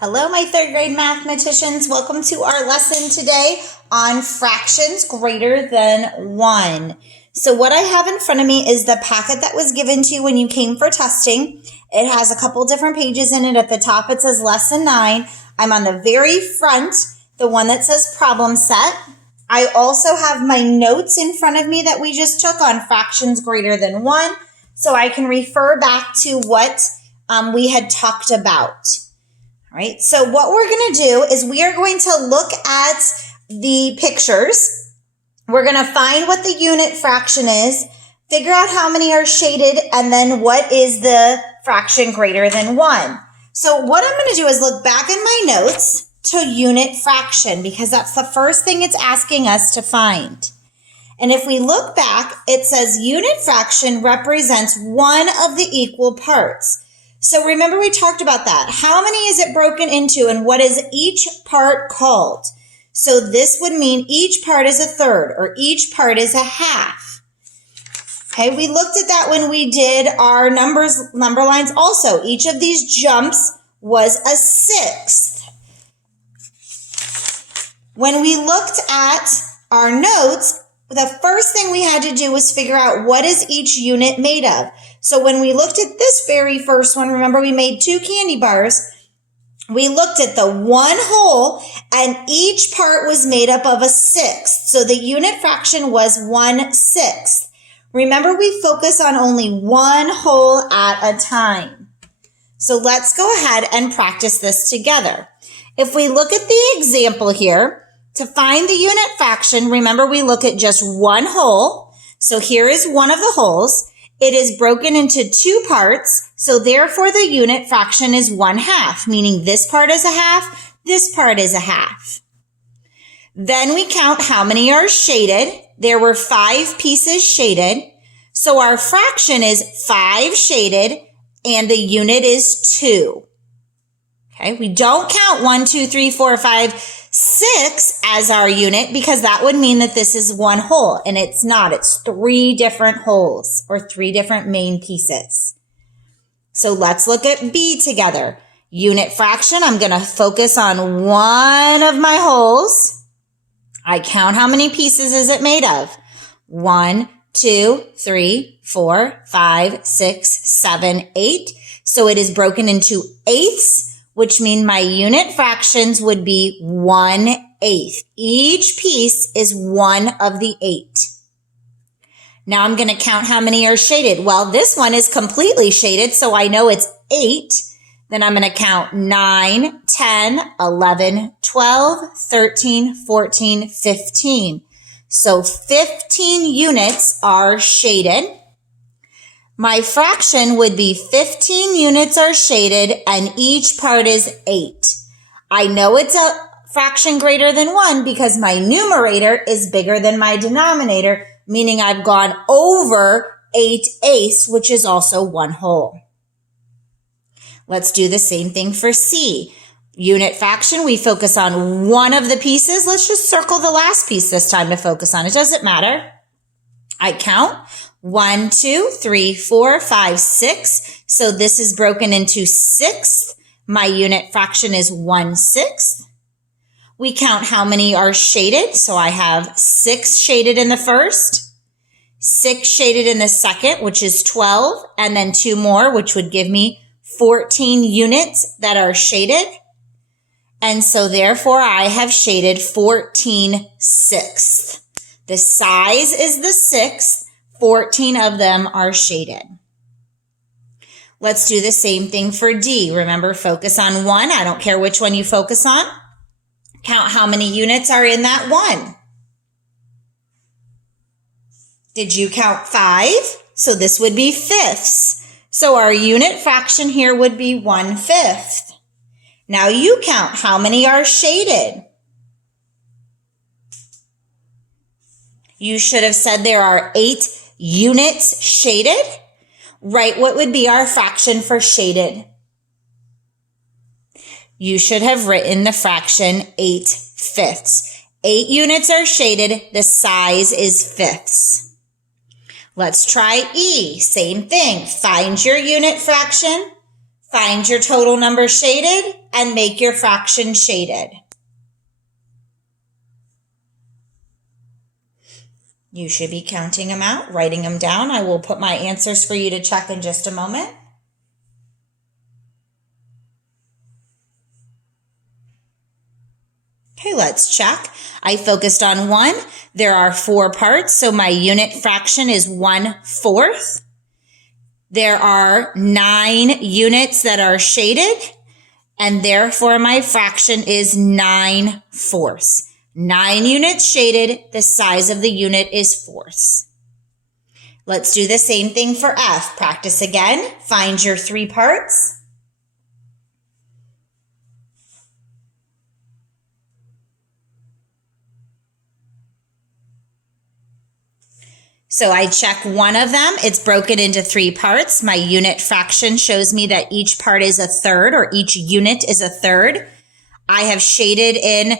Hello, my third grade mathematicians. Welcome to our lesson today on fractions greater than 1. So what I have in front of me is the packet that was given to you when you came for testing. It has a couple different pages in it. At the top, it says lesson 9. I'm on the very front, the one that says problem set. I also have my notes in front of me that we just took on fractions greater than 1. So I can refer back to what we had talked about. All right, so what we're going to do is we are going to look at the pictures. We're going to find what the unit fraction is, figure out how many are shaded, and then what is the fraction greater than 1. So what I'm going to do is look back in my notes to unit fraction because that's the first thing it's asking us to find. And if we look back, it says unit fraction represents one of the equal parts. So remember we talked about that. How many is it broken into and what is each part called? So this would mean each part is a third or each part is a half. Okay, we looked at that when we did our number lines also. Each of these jumps was a sixth. When we looked at our notes, the first thing we had to do was figure out what is each unit made of. So when we looked at this very first one, remember we made 2 candy bars. We looked at the one whole and each part was made up of a sixth. So the unit fraction was 1/6. Remember we focus on only one whole at a time. So let's go ahead and practice this together. If we look at the example here, to find the unit fraction, remember we look at just one whole. So here is one of the wholes. It is broken into 2 parts, so therefore the unit fraction is 1/2, meaning this part is a half, this part is a half. Then we count how many are shaded. There were 5 pieces shaded, so our fraction is 5 shaded, and the unit is 2. Okay, we don't count 1, 2, 3, 4, 5, 6 as our unit because that would mean that this is one whole, and it's not. It's 3 different wholes or 3 different main pieces. So let's look at B together. Unit fraction, I'm going to focus on one of my wholes. I count how many pieces is it made of. 1, 2, 3, 4, 5, 6, 7, 8. So it is broken into eighths, which means my unit fractions would be 1/8. Each piece is one of the 8. Now I'm going to count how many are shaded. Well, this one is completely shaded, so I know it's 8. Then I'm going to count 9, 10, 11, 12, 13, 14, 15. So 15 units are shaded. My fraction would be 15 units are shaded and each part is 8. I know it's a fraction greater than 1 because my numerator is bigger than my denominator, meaning I've gone over 8/8, which is also one whole. Let's do the same thing for C. Unit fraction, we focus on one of the pieces. Let's just circle the last piece this time to focus on. It doesn't matter. I count 1, 2, 3, 4, 5, 6. So this is broken into sixths. My unit fraction is 1/6. We count how many are shaded. So I have 6 shaded in the first, 6 shaded in the second, which is 12, and then 2 more, which would give me 14 units that are shaded. And so therefore I have shaded 14/6. The size is the sixth. 14 of them are shaded. Let's do the same thing for D. Remember, focus on one. I don't care which one you focus on. Count how many units are in that one. Did you count 5? So this would be fifths. So our unit fraction here would be 1/5. Now you count how many are shaded. You should have said there are 8 units shaded. Write what would be our fraction for shaded. You should have written the fraction 8/5. 8 units are shaded. The size is fifths. Let's try E. Same thing. Find your unit fraction. Find your total number shaded. and make your fraction shaded. You should be counting them out, writing them down. I will put my answers for you to check in just a moment. Okay, let's check. I focused on 1. There are 4 parts, so my unit fraction is 1/4. There are 9 units that are shaded, and therefore my fraction is 9/4. 9 units shaded, the size of the unit is fourths. Let's do the same thing for F. Practice again. Find your 3 parts. So I check one of them. It's broken into 3 parts. My unit fraction shows me that each part is a third, or each unit is a third. I have shaded in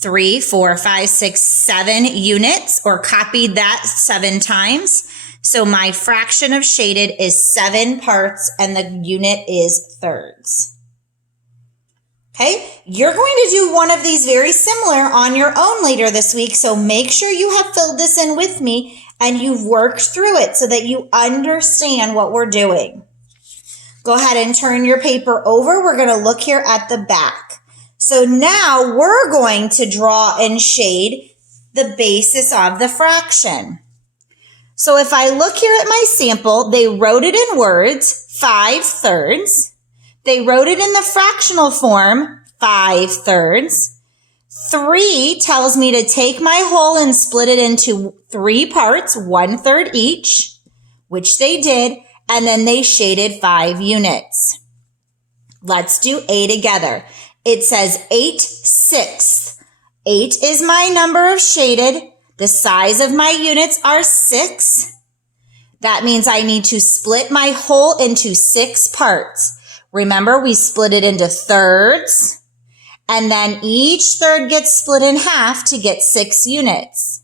3, 4, 5, 6, 7 units, or copied that 7 times. So my fraction of shaded is 7 parts, and the unit is thirds. Okay, you're going to do one of these very similar on your own later this week, so make sure you have filled this in with me and you've worked through it so that you understand what we're doing. Go ahead and turn your paper over. We're going to look here at the back. So now we're going to draw and shade the basis of the fraction. So if I look here at my sample, they wrote it in words, 5/3. They wrote it in the fractional form, 5/3. 3 tells me to take my whole and split it into 3 parts, 1/3 each, which they did, and then they shaded 5 units. Let's do A together. It says 8/6. 8 is my number of shaded. The size of my units are 6. That means I need to split my whole into 6 parts. Remember, we split it into thirds, and then each third gets split in half to get 6 units.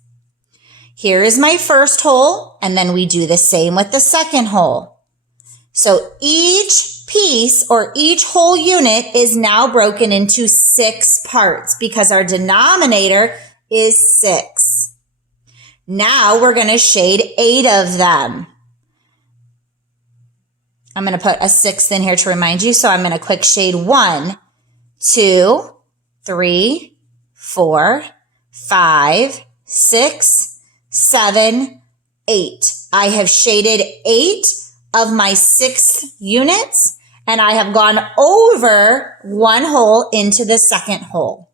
Here is my first whole, and then we do the same with the second whole. So each piece or each whole unit is now broken into 6 parts because our denominator is 6. Now we're going to shade 8 of them. I'm going to put a 6th in here to remind you. So I'm going to quick shade 1, 2, 3, 4, 5, 6, 7, 8. I have shaded 8 of my 6th units, and I have gone over 1 hole into the second hole.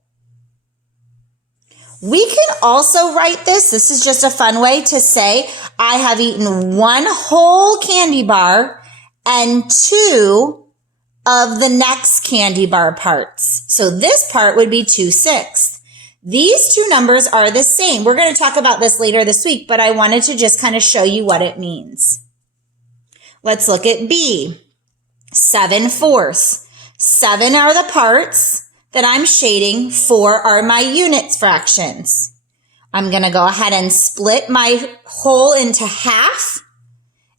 We can also write this. This is just a fun way to say I have eaten 1 whole candy bar and 2 of the next candy bar parts. So this part would be 2/6. These 2 numbers are the same. We're going to talk about this later this week, but I wanted to just kind of show you what it means. Let's look at B. 7/4. 7 are the parts that I'm shading. 4 are my units fractions. I'm going to go ahead and split my whole into half,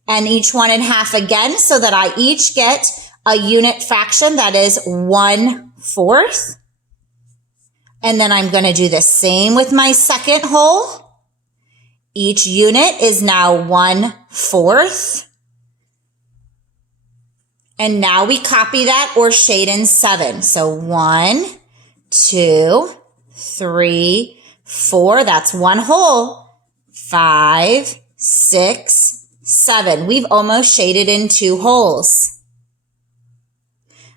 and each one in half again, so that I each get a unit fraction that is 1/4. And then I'm going to do the same with my second whole. Each unit is now 1/4. And now we copy that or shade in 7. So 1, 2, 3, 4. That's 1 whole. 5, 6, 7. We've almost shaded in 2 holes.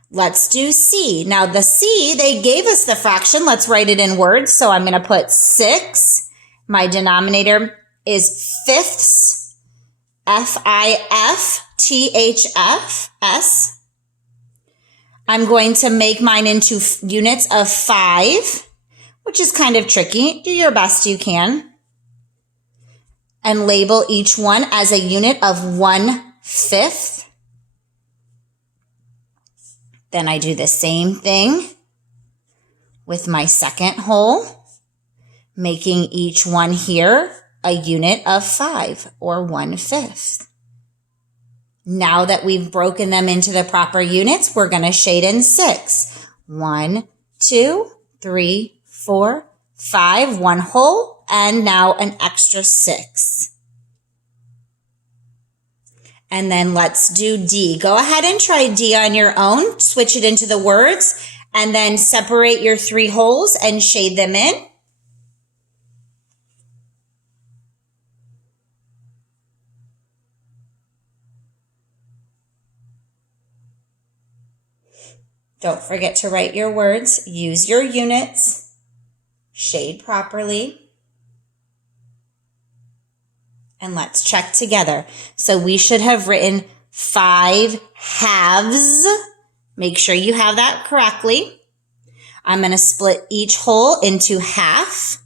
Let's do C. Now the C, they gave us the fraction. Let's write it in words. So I'm going to put 6. My denominator is fifths. F-I-F-T-H-F-S. I'm going to make mine into units of 5, which is kind of tricky. Do your best you can. And label each one as a unit of 1/5. Then I do the same thing with my second whole, making each one here a unit of 5 or 1/5. Now that we've broken them into the proper units, we're going to shade in 6. 1, 2, 3, 4, 5, 1 whole, and now an extra 6. And then let's do D. Go ahead and try D on your own. Switch it into the words, and then separate your 3 holes and shade them in. Don't forget to write your words, use your units, shade properly, and let's check together. So we should have written 5 halves. Make sure you have that correctly. I'm going to split each hole into half.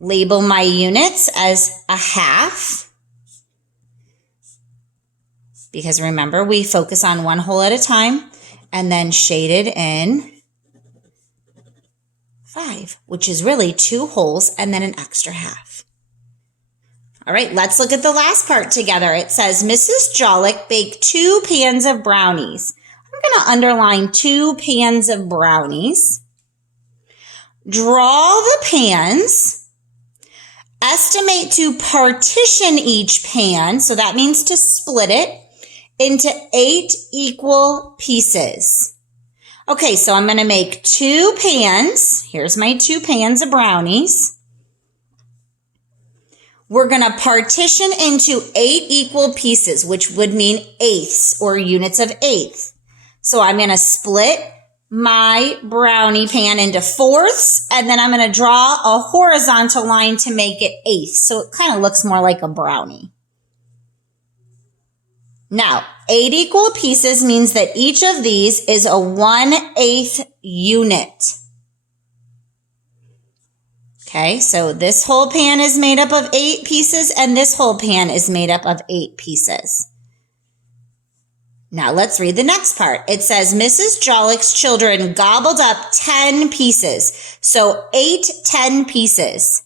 Label my units as a half. Because remember, we focus on 1 hole at a time. And then shaded in 5, which is really 2 holes and then an extra half. All right, let's look at the last part together. It says, Mrs. Jollick baked 2 pans of brownies. I'm going to underline 2 pans of brownies. Draw the pans. Estimate to partition each pan, so that means to split it, into 8 equal pieces. Okay, so I'm going to make 2 pans. Here's my 2 pans of brownies. We're going to partition into 8 equal pieces, which would mean eighths or units of eighth. So I'm going to split my brownie pan into fourths, and then I'm going to draw a horizontal line to make it eighths. So it kind of looks more like a brownie. Now, 8 equal pieces means that each of these is a 1/8 unit. Okay, so this whole pan is made up of 8 pieces, and this whole pan is made up of 8 pieces. Now let's read the next part. It says, Mrs. Jollick's children gobbled up 10 pieces. So 8 10 pieces.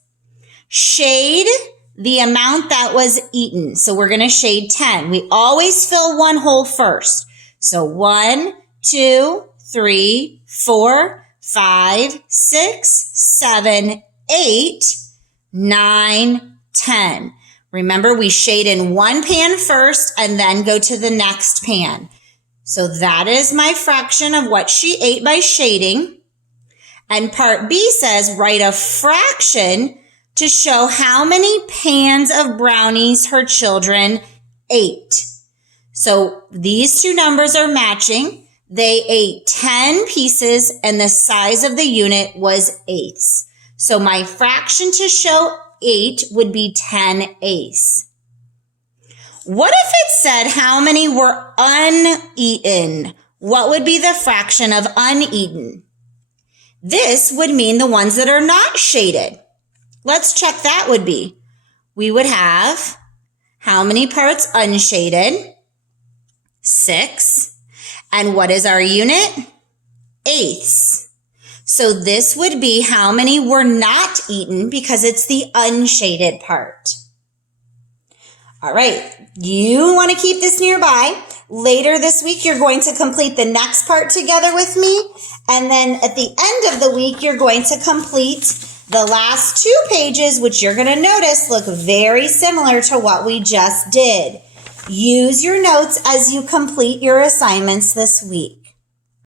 Shade the amount that was eaten. So we're going to shade 10. We always fill 1 hole first. So 1, 2, 3, 4, 5, 6, 7, 8, 9, 10. Remember, we shade in 1 pan first and then go to the next pan. So that is my fraction of what she ate by shading. And part B says write a fraction to show how many pans of brownies her children ate. So these 2 numbers are matching. They ate 10 pieces and the size of the unit was eighths. So my fraction to show 8 would be 10/8. What if it said how many were uneaten? What would be the fraction of uneaten? This would mean the ones that are not shaded. Let's check that would be. We would have how many parts unshaded? 6. And what is our unit? Eighths. So this would be how many were not eaten because it's the unshaded part. All right, you want to keep this nearby. Later this week, you're going to complete the next part together with me. And then at the end of the week, you're going to complete the last 2 pages, which you're going to notice look very similar to what we just did. Use your notes as you complete your assignments this week.